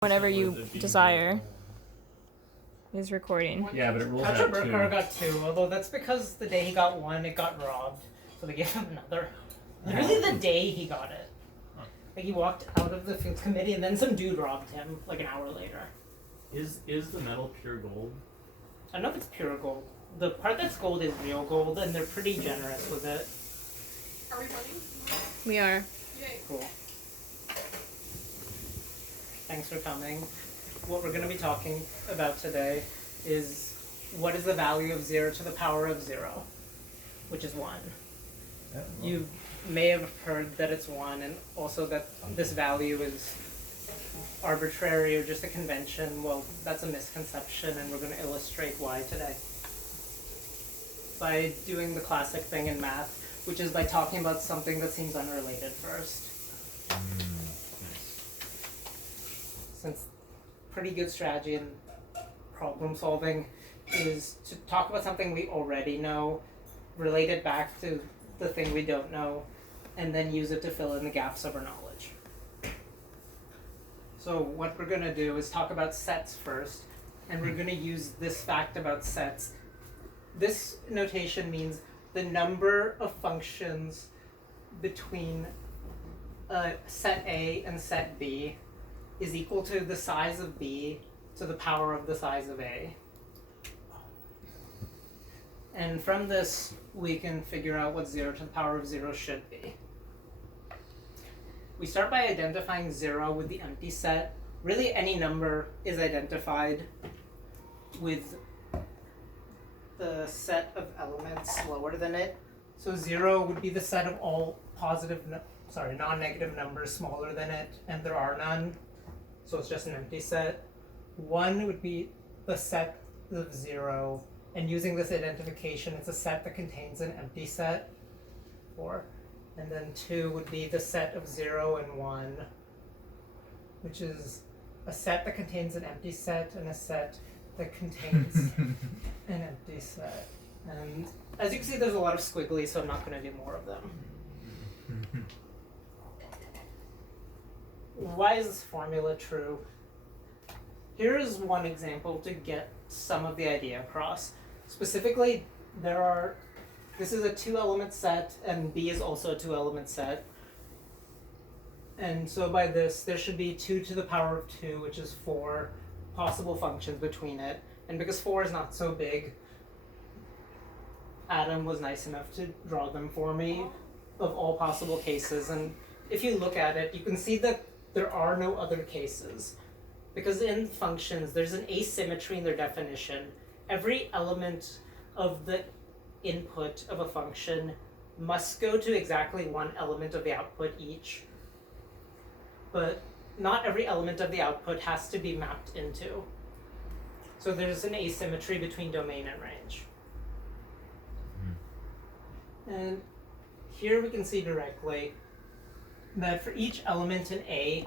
whenever you desire is recording. Yeah, but it rules Patrick out Burkhardt two. got 2, although that's because the day he got 1, it got robbed. So they gave him another. Literally the day he got it. Like he walked out of the fields committee and then some dude robbed him like an hour later. Is the metal pure gold? I don't know if it's pure gold. The part that's gold is real gold and they're pretty generous with it. Are we running? We are. Yay. Cool. Thanks for coming. What we're going to be talking about today is what is the value of 0 to the power of 0, which is 1. You may have heard that it's 1 and also that this value is arbitrary or just a convention. Well, that's a misconception and we're going to illustrate why today. By doing the classic thing in math, which is by talking about something that seems unrelated first. Since pretty good strategy in problem solving is to talk about something we already know, relate it back to the thing we don't know, and then use it to fill in the gaps of our knowledge. So what we're going to do is talk about sets first, and we're going to use this fact about sets. This notation means the number of functions between set A and set B is equal to the size of B to the power of the size of A. And from this, we can figure out what 0 to the power of 0 should be. We start by identifying 0 with the empty set. Really, any number is identified with the set of elements lower than it. So 0 would be the set of all non-negative numbers smaller than it, and there are none. So it's just an empty set. 1 would be the set of 0, and using this identification, it's a set that contains an empty set. 4. And then 2 would be the set of 0 and 1, which is a set that contains an empty set and a set that contains an empty set. And as you can see, there's a lot of squiggly, so I'm not going to do more of them. Why is this formula true? Here is one example to get some of the idea across. Specifically, this is a 2-element set, and B is also a 2-element set. And so by this, there should be 2 to the power of 2, which is 4 possible functions between it. And because 4 is not so big, Adam was nice enough to draw them for me of all possible cases. And if you look at it, you can see that there are no other cases. Because in functions, there's an asymmetry in their definition. Every element of the input of a function must go to exactly one element of the output each. But not every element of the output has to be mapped into. So there's an asymmetry between domain and range. And here we can see directly that for each element in A,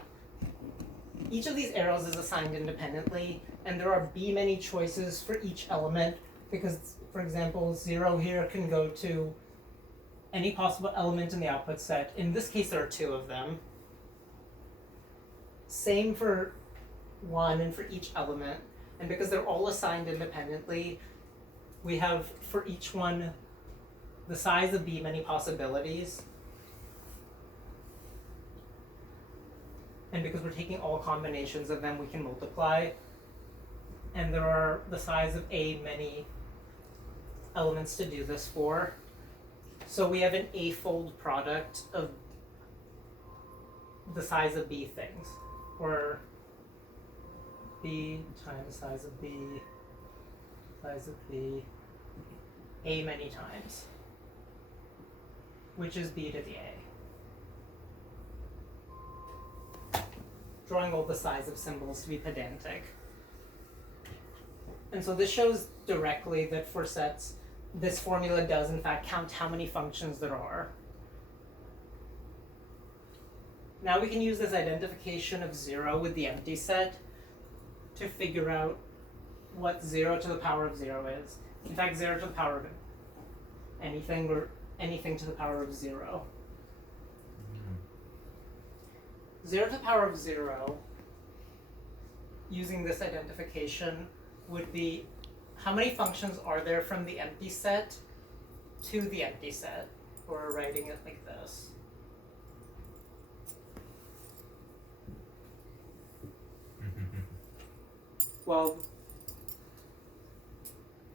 each of these arrows is assigned independently, and there are B many choices for each element, because, for example, 0 here can go to any possible element in the output set. In this case, there are 2 of them. Same for 1 and for each element, and because they're all assigned independently, we have for each one the size of B many possibilities. And because we're taking all combinations of them, we can multiply. And there are the size of A many elements to do this for. So we have an A-fold product of the size of B things, or B times size of B, A many times, which is B to the A. Drawing all the size of symbols to be pedantic. And so this shows directly that for sets, this formula does in fact count how many functions there are. Now we can use this identification of 0 with the empty set to figure out what 0 to the power of 0 is. In fact, 0 to the power of anything, or anything to the power of 0. 0 to the power of 0 using this identification would be how many functions are there from the empty set to the empty set, or writing it like this. Well,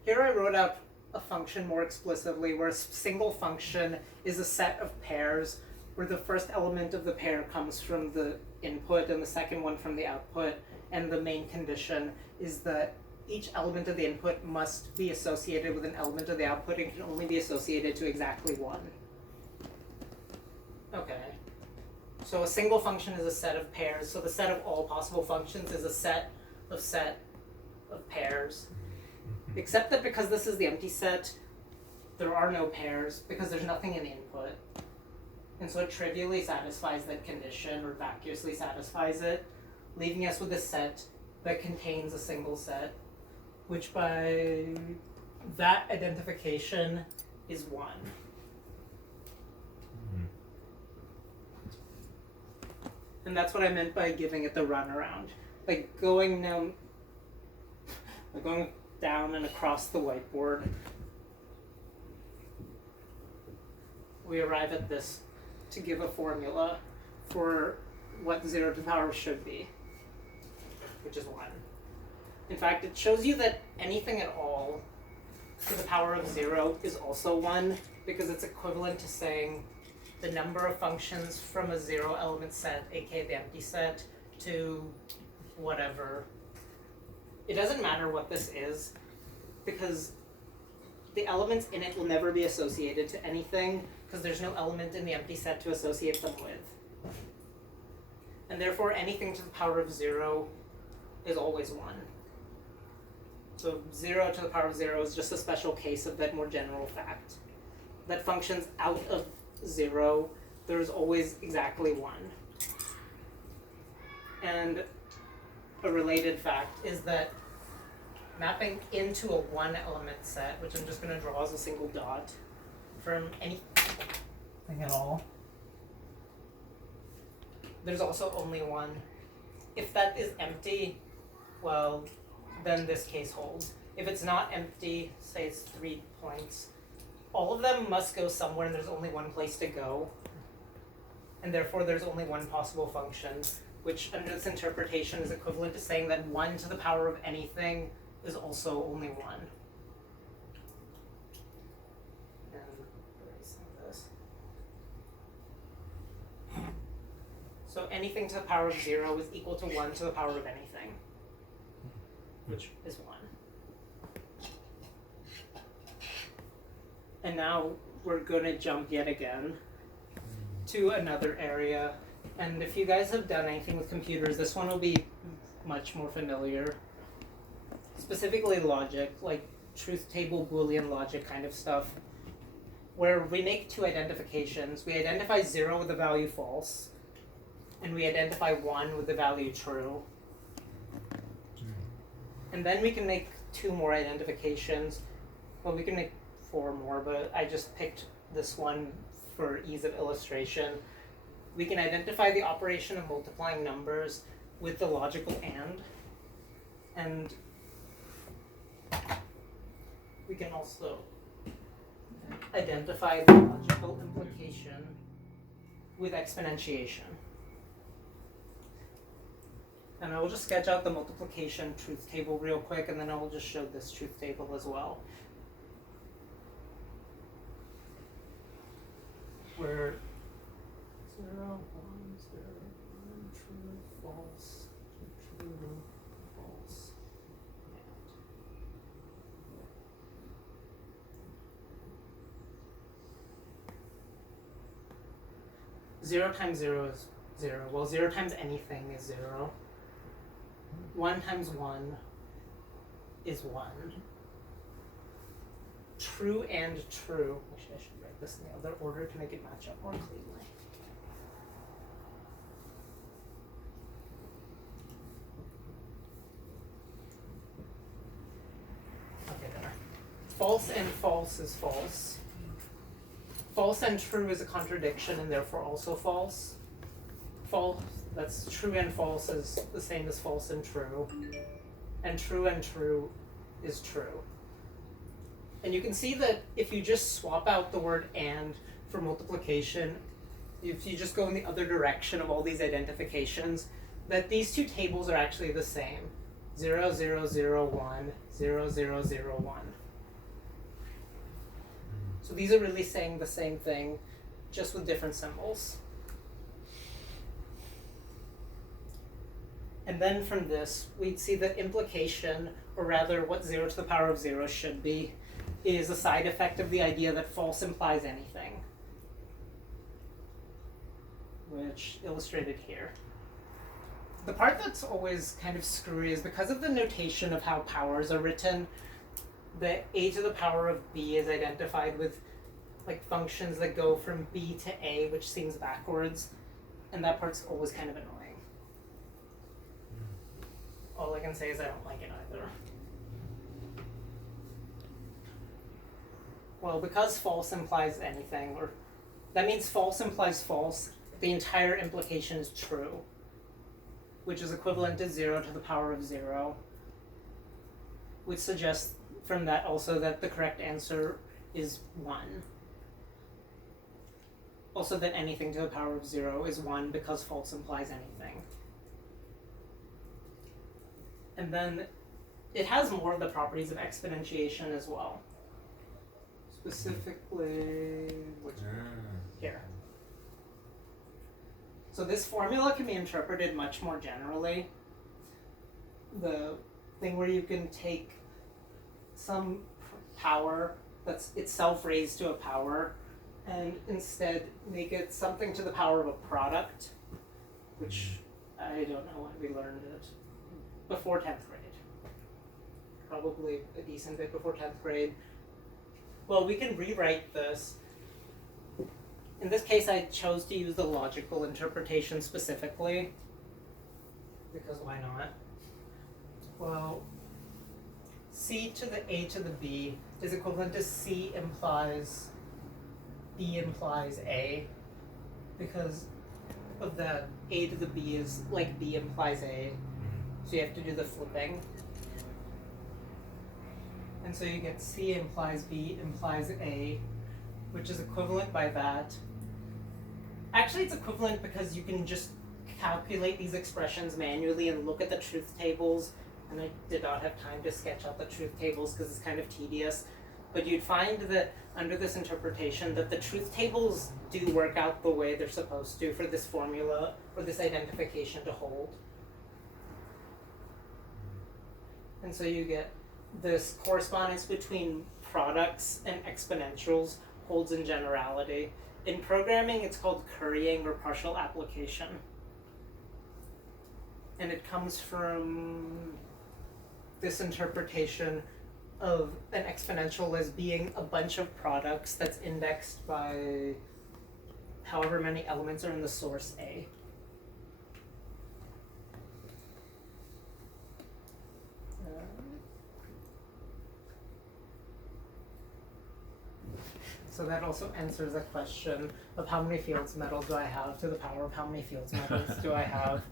here I wrote out a function more explicitly where a single function is a set of pairs where the first element of the pair comes from the input and the second one from the output, and the main condition is that each element of the input must be associated with an element of the output and can only be associated to exactly one. Okay. So a single function is a set of pairs, so the set of all possible functions is a set of pairs. Except that because this is the empty set, there are no pairs because there's nothing in the input. And so it trivially satisfies that condition, or vacuously satisfies it, leaving us with a set that contains a single set, which by that identification is 1. And that's what I meant by giving it the runaround. Like going down and across the whiteboard, we arrive at this to give a formula for what 0 to the power should be, which is 1. In fact, it shows you that anything at all to the power of 0 is also 1, because it's equivalent to saying the number of functions from a 0 element set, aka the empty set, to whatever. It doesn't matter what this is, because the elements in it will never be associated to anything, because there's no element in the empty set to associate them with. And therefore anything to the power of 0 is always 1. So 0 to the power of 0 is just a special case of that more general fact. That functions out of 0, there's always exactly 1. And a related fact is that mapping into a 1 element set, which I'm just going to draw as a single dot, from anything at all, there's also only 1. If that is empty, well, then this case holds. If it's not empty, say it's 3 points, all of them must go somewhere and there's only one place to go. And therefore there's only one possible function, which under this interpretation is equivalent to saying that 1 to the power of anything is also only 1. And erasing this. So anything to the power of 0 is equal to 1 to the power of anything. Which is 1. And now we're going to jump yet again to another area. And if you guys have done anything with computers, this one will be much more familiar. Specifically logic, like truth table, boolean logic kind of stuff, where we make 2 identifications. We identify 0 with the value false, and we identify 1 with the value true. And then we can make 2 more identifications. Well, we can make 4 more, but I just picked this one for ease of illustration. We can identify the operation of multiplying numbers with the logical and we can also identify the logical implication with exponentiation. And I will just sketch out the multiplication truth table real quick, and then I will just show this truth table as well. Where 0, 1, 0, 1, true, false, true, false, and 0 times 0 is 0. Well, 0 times anything is 0. 1 times 1 is 1. True and true. Actually, I should write this in the other order to make it match up more cleanly. Okay, there. False and false is false. False and true is a contradiction and therefore also false. False, That's true and false is the same as false and true true is true. And you can see that if you just swap out the word and for multiplication, if you just go in the other direction of all these identifications, that these two tables are actually the same. 0, 0, 0, 1, 0, 0, 0, 1. So these are really saying the same thing, just with different symbols. And then from this, we'd see that implication, or rather what 0 to the power of 0 should be, is a side effect of the idea that false implies anything, which illustrated here. The part that's always kind of screwy is because of the notation of how powers are written, the a to the power of b is identified with like functions that go from b to a, which seems backwards, and that part's always kind of annoying. All I can say is I don't like it either. Well, because false implies anything, or that means false implies false, the entire implication is true, which is equivalent to 0 to the power of 0, which suggests from that also that the correct answer is 1. Also that anything to the power of 0 is 1 because false implies anything. And then it has more of the properties of exponentiation as well. Specifically, here. So this formula can be interpreted much more generally. The thing where you can take some power that's itself raised to a power and instead make it something to the power of a product, which I don't know when we learned it. Before 10th grade. Probably a decent bit before 10th grade. Well, we can rewrite this. In this case, I chose to use the logical interpretation specifically, because why not? Well, c to the a to the b is equivalent to c implies b implies a, because of that a to the b is like b implies a, so you have to do the flipping. And so you get c implies b implies a, which is equivalent by that. Actually, it's equivalent because you can just calculate these expressions manually and look at the truth tables, and I did not have time to sketch out the truth tables because it's kind of tedious, but you'd find that under this interpretation that the truth tables do work out the way they're supposed to for this formula, or this identification to hold. And so you get this correspondence between products and exponentials holds in generality. In programming, it's called currying or partial application. And it comes from this interpretation of an exponential as being a bunch of products that's indexed by however many elements are in the source A. So that also answers the question of how many Fields medals do I have to the power of how many Fields medals do I have,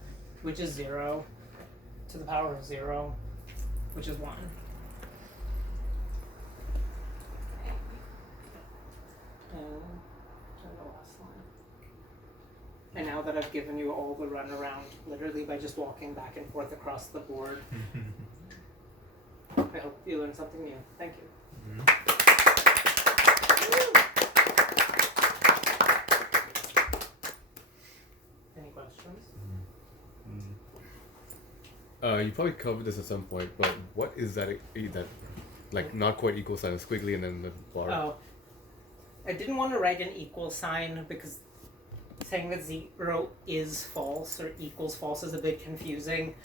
which is 0 to the power of 0, which is 1. And the last line. And now that I've given you all the runaround, literally by just walking back and forth across the board, I hope you learned something new. Thank you. Mm-hmm. Any questions? You probably covered this at some point, but what is that like not quite equal sign, a squiggly and then the bar? Oh, I didn't want to write an equal sign because saying that 0 is false or equals false is a bit confusing.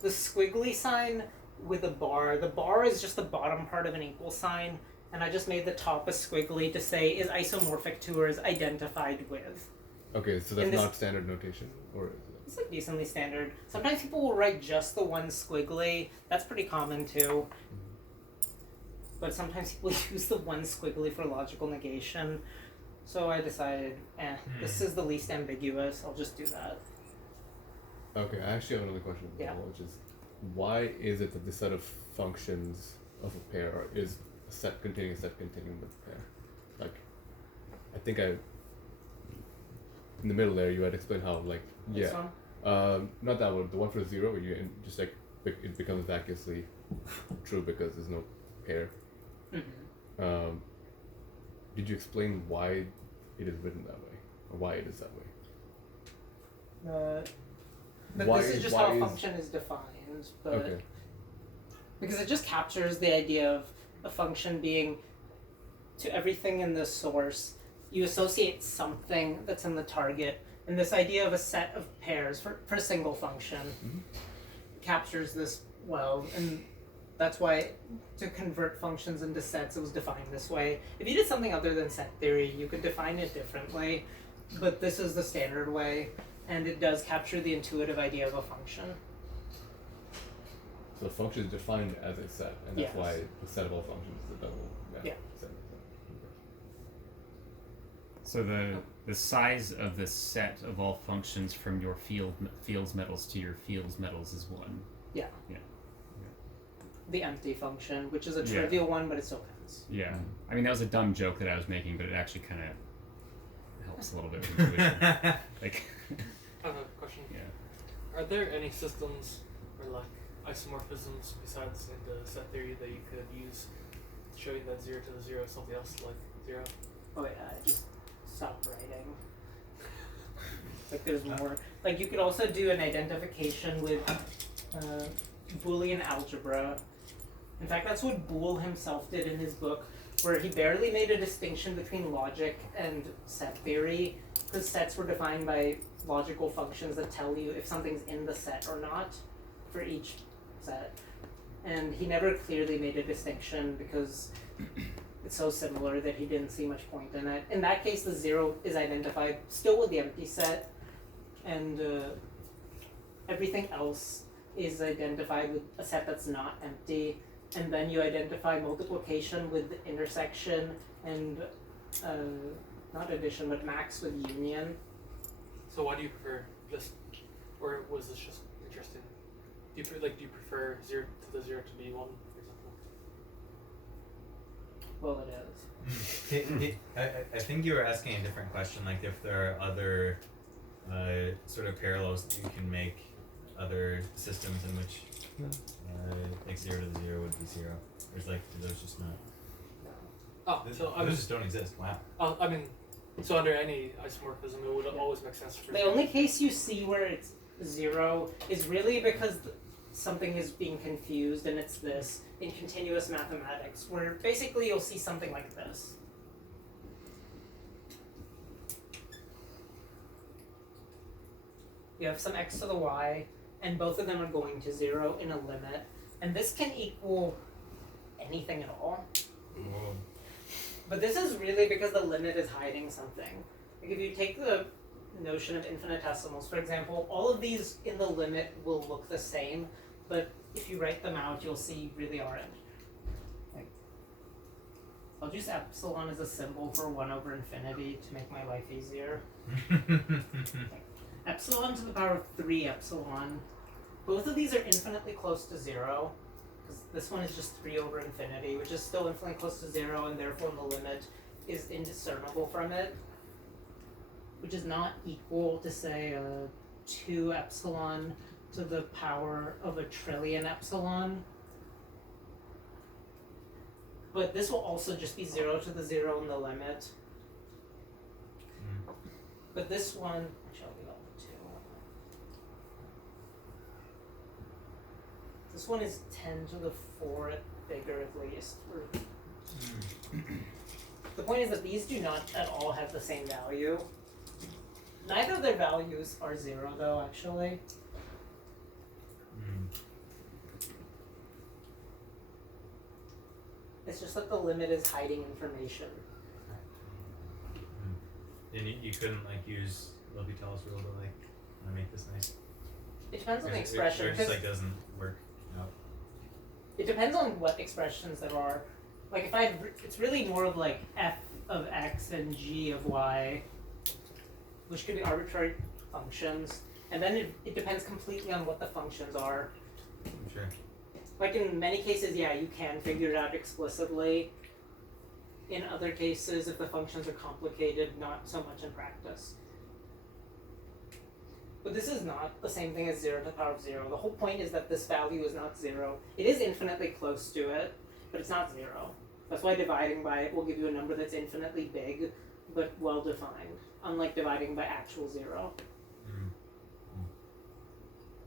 The squiggly sign with a bar, the bar is just the bottom part of an equal sign, and I just made the top a squiggly to say is isomorphic to or is identified with. Okay, so that's not standard notation, or is it? It's like decently standard. Sometimes people will write just the one squiggly. That's pretty common too. But sometimes people use the one squiggly for logical negation. So I decided, this is the least ambiguous. I'll just do that. Okay, I actually have another question as Yeah. well, which is why is it that the set of functions of a pair is a set containing a set continuum with a pair? Like, I think in the middle there you had explained how like This yeah, one? not that one, the one for 0 where you just like it becomes vacuously true because there's no pair. Mm-hmm. Did you explain why it is written that way, or why it is that way? But Why this is is- just why how a is- function is defined. But Okay. because it just captures the idea of a function being to everything in the source, you associate something that's in the target, and this idea of a set of pairs for a single function captures this well, and that's why to convert functions into sets it was defined this way. If you did something other than set theory, you could define it differently, but this is the standard way, and it does capture the intuitive idea of a function. So a function is defined as a set, and that's Yes. why the set of all functions is a double. Yeah. Set. So the size of the set of all functions from your fields metals to your fields metals is 1. Yeah. Yeah. The empty function, which is a Yeah. trivial one, but it still counts. Yeah. I mean, that was a dumb joke that I was making, but it actually kind of helps a little bit with intuition. Like, I have a question. yeah. Are there any systems or like isomorphisms besides in the set theory that you could use showing that 0 to the 0 is something else like 0? Oh yeah, just stop writing. Like there's more. Like you could also do an identification with boolean algebra. In fact, that's what Boole himself did in his book, where he barely made a distinction between logic and set theory, because sets were defined by logical functions that tell you if something's in the set or not for each set. And he never clearly made a distinction because it's so similar that he didn't see much point in it. In that case, the 0 is identified still with the empty set, and everything else is identified with a set that's not empty, and then you identify multiplication with the intersection and not addition but max with union. So why do you prefer just, or was this just interesting? Do you prefer 0 to the 0 to be 1, for example? Well, it is. I think you were asking a different question, like if there are other sort of parallels that you can make other systems in which like 0 to the 0 would be 0. There's like those just not. Oh, so I those was. just don't exist. Wow. I mean, so under any isomorphism, it would always make sense for. The only case you see where it's 0 is really because something is being confused, and it's this in continuous mathematics, where basically you'll see something like this. You have some x to the y, and both of them are going to 0 in a limit, and this can equal anything at all. Whoa. But this is really because the limit is hiding something. Like if you take the notion of infinitesimals, for example, all of these in the limit will look the same, but if you write them out, you'll see really aren't. Like, I'll use epsilon as a symbol for 1 over infinity to make my life easier. Epsilon to the power of 3 epsilon. Both of these are infinitely close to 0, because this one is just 3 over infinity, which is still infinitely close to 0, and therefore the limit is indiscernible from it, which is not equal to, say, 2 epsilon to the power of a trillion epsilon. But this will also just be 0 to the 0 in the limit. But this one, actually I'll leave out the 2. This one is 10 to the 4 bigger at least. The point is that these do not at all have the same value. Neither of their values are 0 though, actually. It's just that the limit is hiding information. And you couldn't like use L'Hopital's rule to like make this nice. It depends on the It expression. just like doesn't work out. It depends on what expressions there are. Like if it's really more of like f of x and g of y, which could be arbitrary functions. And then it depends completely on what the functions are. Sure. Like in many cases, yeah, you can figure it out explicitly. In other cases, if the functions are complicated, not so much in practice. But this is not the same thing as 0 to the power of 0. The whole point is that this value is not 0. It is infinitely close to it, but it's not 0. That's why dividing by it will give you a number that's infinitely big, but well defined, unlike dividing by actual 0.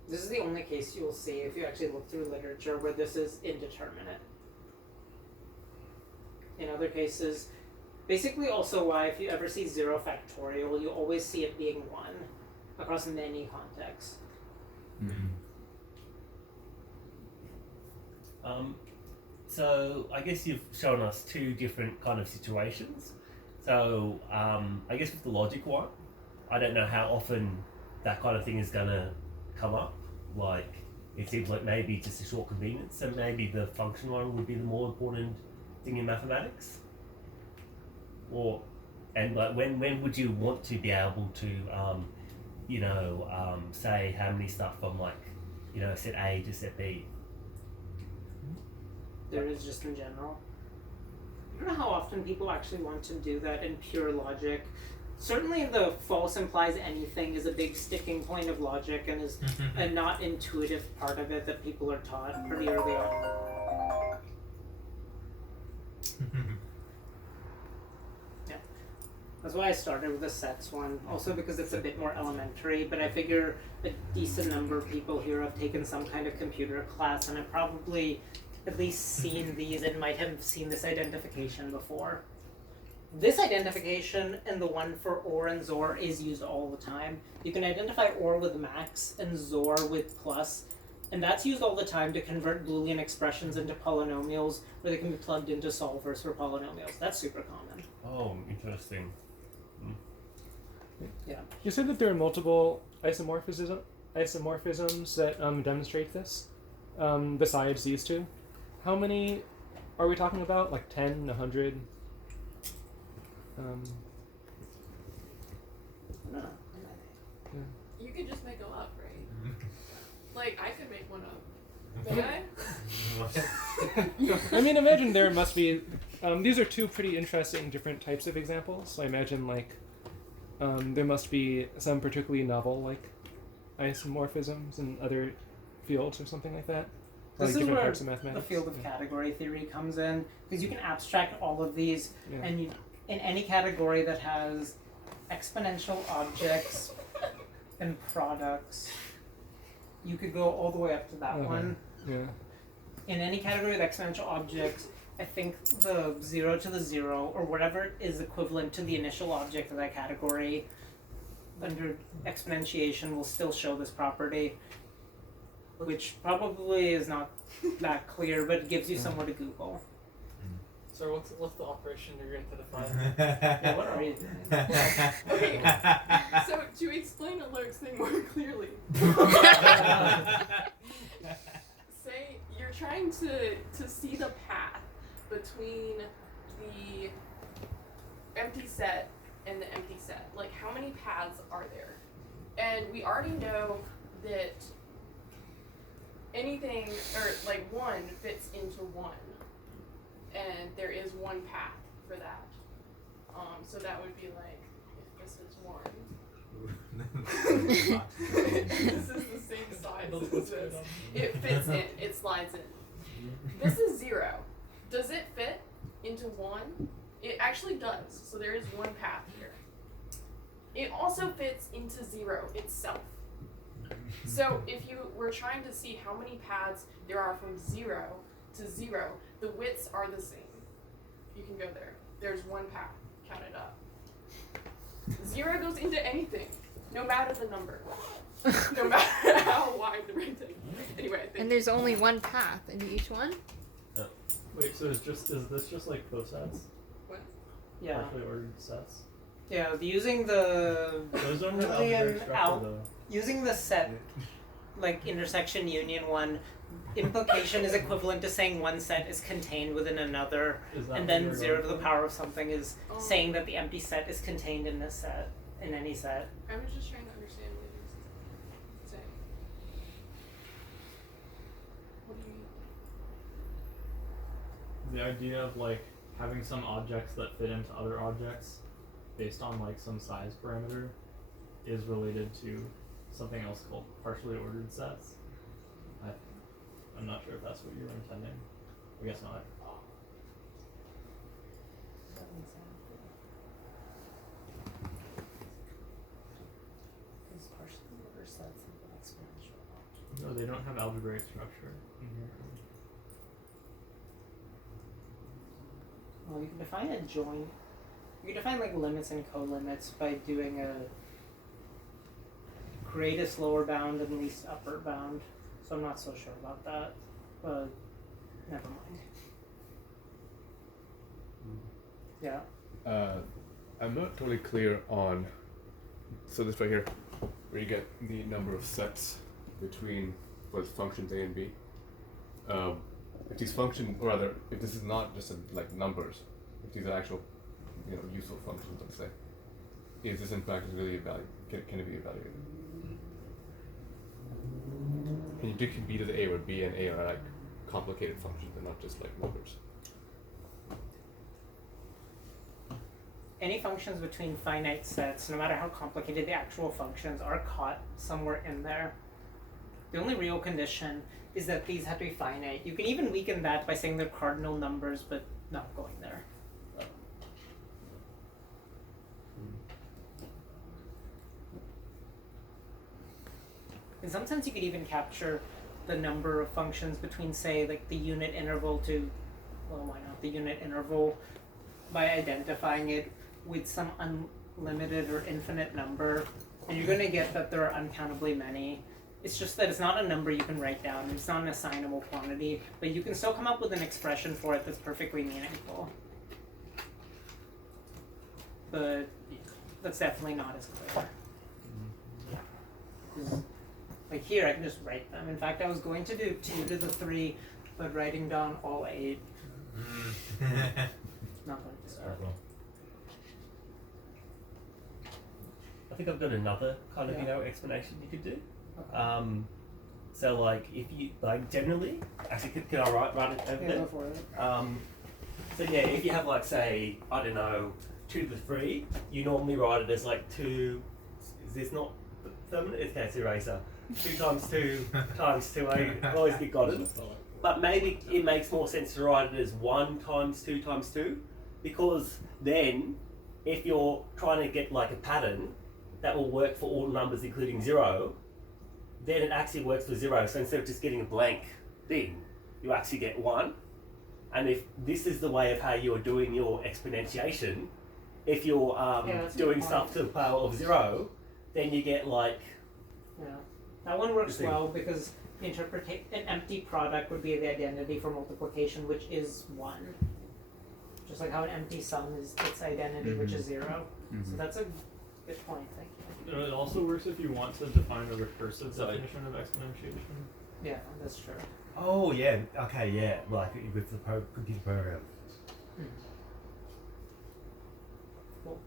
This is the only case you will see if you actually look through literature where this is indeterminate. In other cases, basically also why if you ever see 0 factorial, you always see it being 1 across many contexts. So I guess you've shown us two different kind of situations. So I guess with the logic one, I don't know how often that kind of thing is gonna come up. Like it seems like maybe just a short convenience, and maybe the function one would be the more important thing in mathematics. Or and like when would you want to be able to say how many stuff from like set A to set B? There is just in general. I don't know how often people actually want to do that in pure logic. Certainly the false implies anything is a big sticking point of logic and is a not intuitive part of it that people are taught pretty early on. Yeah. That's why I started with the sets one, also because it's a bit more elementary, but I figure a decent number of people here have taken some kind of computer class and have probably at least seen these and might have seen this identification before. This identification and the one for OR and XOR is used all the time. You can identify OR with max and XOR with plus, and that's used all the time to convert Boolean expressions into polynomials where they can be plugged into solvers for polynomials. That's super common. Oh, interesting. Yeah. You said that there are multiple isomorphisms that demonstrate this, besides these two. How many are we talking about? Like 10, 100? No. You could just make them up, right? Like, I could make one up. May I? I mean, imagine there must be. These are two pretty interesting different types of examples. So I imagine there must be some particularly novel isomorphisms in other fields or something like that. This is Different where types of mathematics. the field of category theory comes in, because you can abstract all of these, and in any category that has exponential objects and products, you could go all the way up to that one. Yeah. In any category with exponential objects, I think the 0 to the 0, or whatever is equivalent to the initial object of that category, under exponentiation will still show this property, which probably is not that clear, but it gives you somewhere to Google. So what's the operation you're going to define? Yeah, what are you doing? Okay, so to explain Alert's thing more clearly, say you're trying to see the path between the empty set and the empty set. Like, how many paths are there? And we already know that anything, or like 1 fits into 1. And there is one path for that. So that would be like, if this is 1. This is the same size as this. It fits in, it slides in. This is 0. Does it fit into 1? It actually does. So there is one path here. It also fits into 0 itself. So if you were trying to see how many paths there are from 0 to 0, the widths are the same. You can go there. There's one path. Count it up. 0 goes into anything, no matter the number. No matter how wide the rectangle is. Anyway, I think. And there's only one path in each one? Wait, so is this just like cosets? What? Yeah. Partially ordered sets? Yeah, using the Those don't have Boolean algebraic structure though. using the set intersection union one, implication is equivalent to saying one set is contained within another, Is that and what you then were 0 to going the for? power of something is saying that the empty set is contained in this set, in any set. I was just trying to understand what the idea of like having some objects that fit into other objects based on like some size parameter is related to something else called partially ordered sets. I'm not sure if that's what you were intending. I guess not. No, they don't have algebraic structure in here. Well, you can define a join. You can define like limits and co-limits by doing a greatest lower bound and least upper bound. So I'm not so sure about that, but never mind. Yeah. I'm not totally clear on. So this right here, where you get the number of sets between functions A and B. If these functions, or rather, if this is not just like numbers, if these are actual, useful functions, let's say, is this in fact really evaluated? Can it be evaluated? Can you take B to the A, where B and A are like complicated functions and not just like numbers? Any functions between finite sets, no matter how complicated the actual functions, are caught somewhere in there. The only real condition is that these have to be finite. You can even weaken that by saying they're cardinal numbers, but not going there. In some sense, you could even capture the number of functions between, say, like the unit interval to, well, why not the unit interval, by identifying it with some unlimited or infinite number, and you're going to get that there are uncountably many. It's just that it's not a number you can write down. It's not an assignable quantity, but you can still come up with an expression for it that's perfectly meaningful. But that's definitely not as clear. 'Cause, like here, I can just write them. In fact, I was going to do 2 to the 3, but writing down all 8. Not going to start. I think I've got another kind of explanation you could do. Okay. So like if you like generally, actually can I write it over there? Go for it. So yeah, if you have like say 2 to the 3, you normally write it as like 2. Is this not permanent? Okay, it's eraser. 2 times 2 times 2a. I always get got it. But maybe it makes more sense to write it as 1 times 2 times 2, because then if you're trying to get like a pattern that will work for all numbers including 0, then it actually works for 0. So instead of just getting a blank thing, you actually get 1. And if this is the way of how you're doing your exponentiation, if you're doing stuff to the power of 0, then you get like... Yeah, that one works well because an empty product would be the identity for multiplication, which is 1. Just like how an empty sum is its identity, which is 0. So that's a good point, thank you. It also works if you want to define a recursive definition of exponentiation. Yeah, that's true. Oh yeah, okay, yeah, like with the computer program. Well,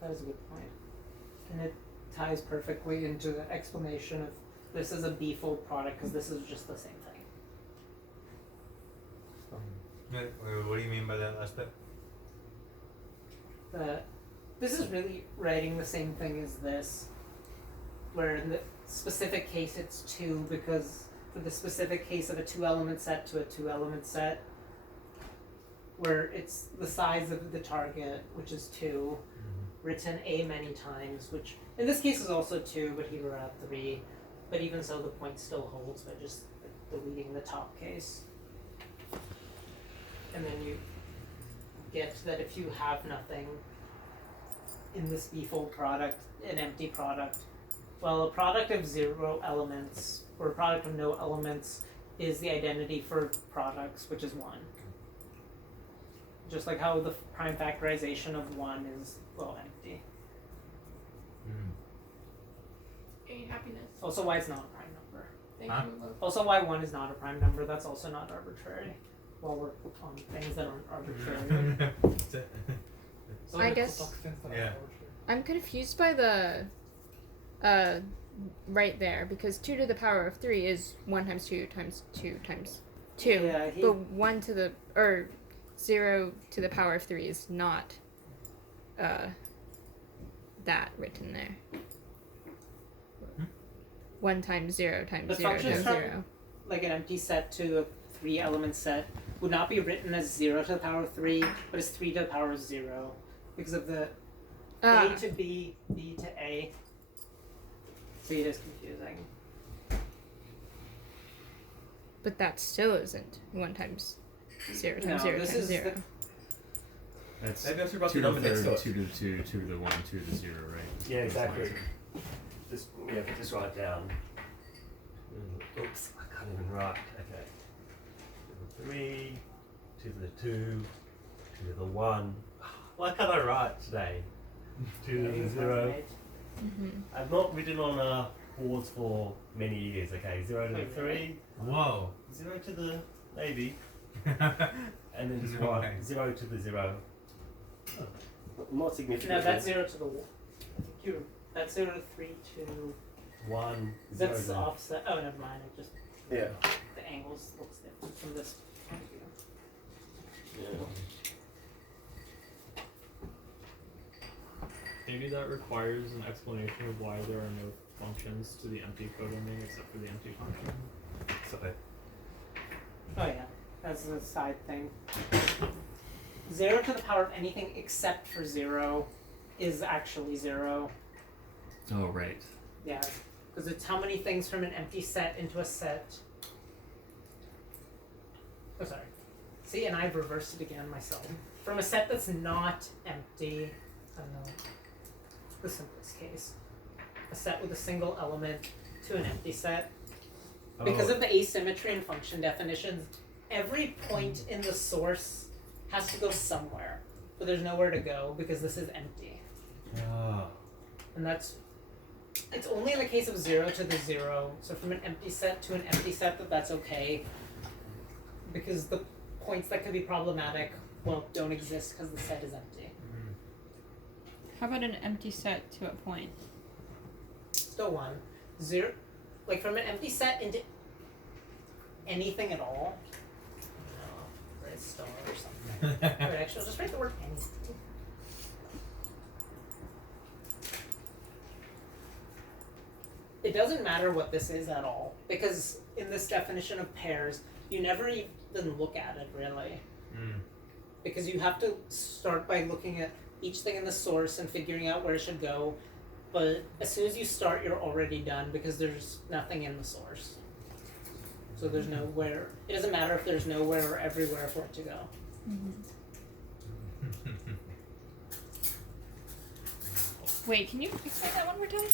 that is a good point. And it ties perfectly into the explanation of this is a b-fold product because this is just the same thing. What do you mean by that last bit? This is really writing the same thing as this, where in the specific case it's 2 because for the specific case of a 2-element set to a 2-element set, where it's the size of the target, which is 2, written a many times, which in this case is also 2, but here we're at 3. But even so, the point still holds by just deleting the top case. And then you get that if you have nothing in this b-fold product, an empty product, well, a product of 0 elements or a product of no elements is the identity for products, which is 1. Just like how the prime factorization of 1 is, well, empty. Happiness. Also, why it's not a prime number. Thank you, love. Also, why 1 is not a prime number, that's also not arbitrary. While we're on things that aren't arbitrary. I guess Yeah. I'm confused by the right there, because 2 to the power of 3 is 1 times 2 times 2 times 2. Yeah, but 1 to the, or 0 to the power of 3 is not that written there. 1 times 0 times The 0 functions times from 0. like an empty set to a 3-element set would not be written as 0 to the power of 3, but as 3 to the power of 0 because of the A to B, B to A. So it is confusing. But that still isn't 1 times 0 times No, 0 this times is 0. That's Maybe that's about 2 the to number the next third, to 2 to the 2, 2 to the 1, 2 to the 0, right? Yeah, Those exactly. lines. Just write down. Oops, I can't even write. Okay. 3, 2 to the 2, 2 to the 1. Why can't I write today? 2 to the 0. Mm-hmm. I've not written on boards for many years. Okay, 0 to the 3, Whoa. 0 to the maybe, and then just 1, 0 to the 0. Not significant. No, that's 0 to the 1. I think you're. That's 0 to 3 to. 1, 0 That's to offset. Oh, never mind. It just. yeah. The angles looks different from this point of view. Yeah. Maybe that requires an explanation of why there are no functions to the empty codending except for the empty function. Sorry. Oh yeah, that's a side thing. 0 to the power of anything except for 0 is actually 0. Oh, right. Yeah, because it's how many things from an empty set into a set. Oh, sorry. See, and I've reversed it again myself. From a set that's not empty, I don't know, the simplest case. A set with a single element to an empty set. Because of the asymmetry in function definitions, every point in the source has to go somewhere, but there's nowhere to go because this is empty. And it's only in the case of 0 to the 0, so from an empty set to an empty set that's okay, because the points that could be problematic, well, don't exist because the set is empty. How about an empty set to a point? Still 1. 0, like from an empty set into anything at all. Write a star or something. Wait, actually, I'll just write the word anything. It doesn't matter what this is at all, because in this definition of pairs, you never even look at it really. Because you have to start by looking at each thing in the source and figuring out where it should go, but as soon as you start, you're already done because there's nothing in the source. So there's nowhere. It doesn't matter if there's nowhere or everywhere for it to go. Wait, can you explain that one more time?